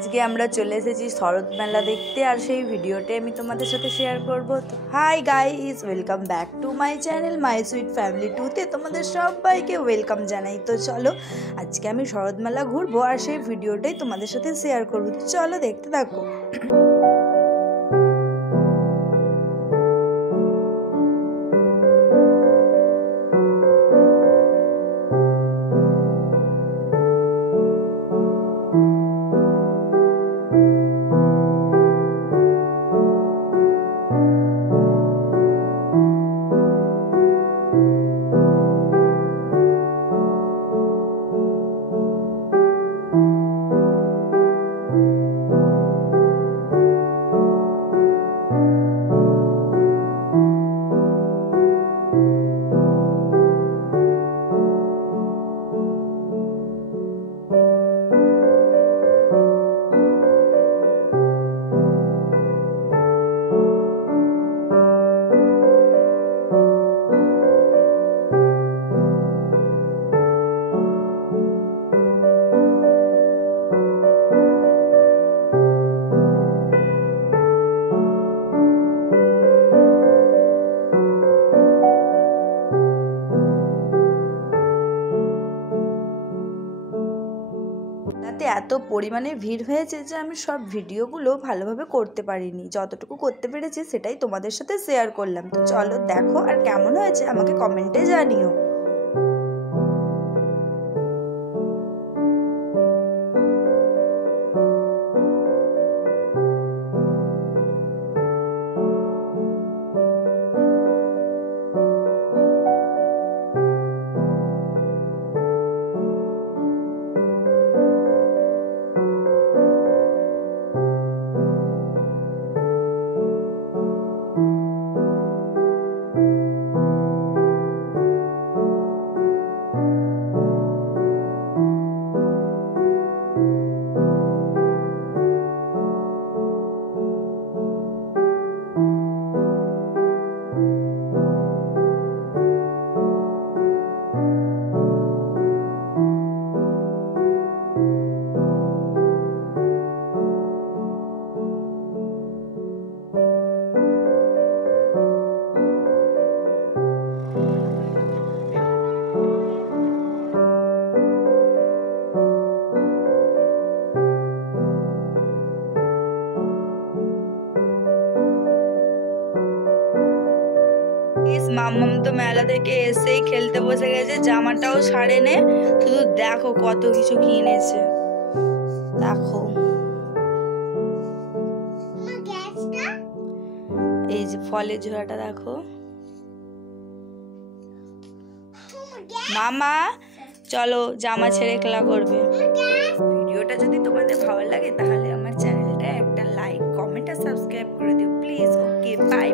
আজকে আমরা চলে এসেছি শরৎ মেলা দেখতে, আর সেই ভিডিওটি আমি তোমাদের সাথে শেয়ার করবো। Hi guys, welcome back to my channel my sweet family 2তে তোমাদের সবাইকে ওয়েলকাম জানাই। তো চলো আজকে আমি শরৎ মেলা ঘুরবো আর সেই ভিডিওটাই তোমাদের সাথে শেয়ার করবো। তো চলো দেখতে থাকো। তাতে এত পরিমাণে ভিড় হয়েছে যে আমি সব ভিডিওগুলো ভালোভাবে করতে পারিনি, যতটুকু করতে পেরেছি সেটাই তোমাদের সাথে শেয়ার করলাম। তো চলো দেখো আর কেমন হয়েছে আমাকে কমেন্টে জানিও। মাম্মাম তো মেলা থেকে এসেই খেলতে বসে গেছে, জামাটাও ছাড়ে নে, শুধু দেখো কত কিছু কিনেছে। দেখো এই যে ফলের ঝোড়াটা দেখো। মামা চলো জামা ছেড়ে খেলা করবে। ভিডিওটা যদি তোমাদের ভালো লাগে তাহলে আমার চ্যানেলটা একটা লাইক, কমেন্ট আর সাবস্ক্রাইব করে দিও প্লিজ। Okay bye.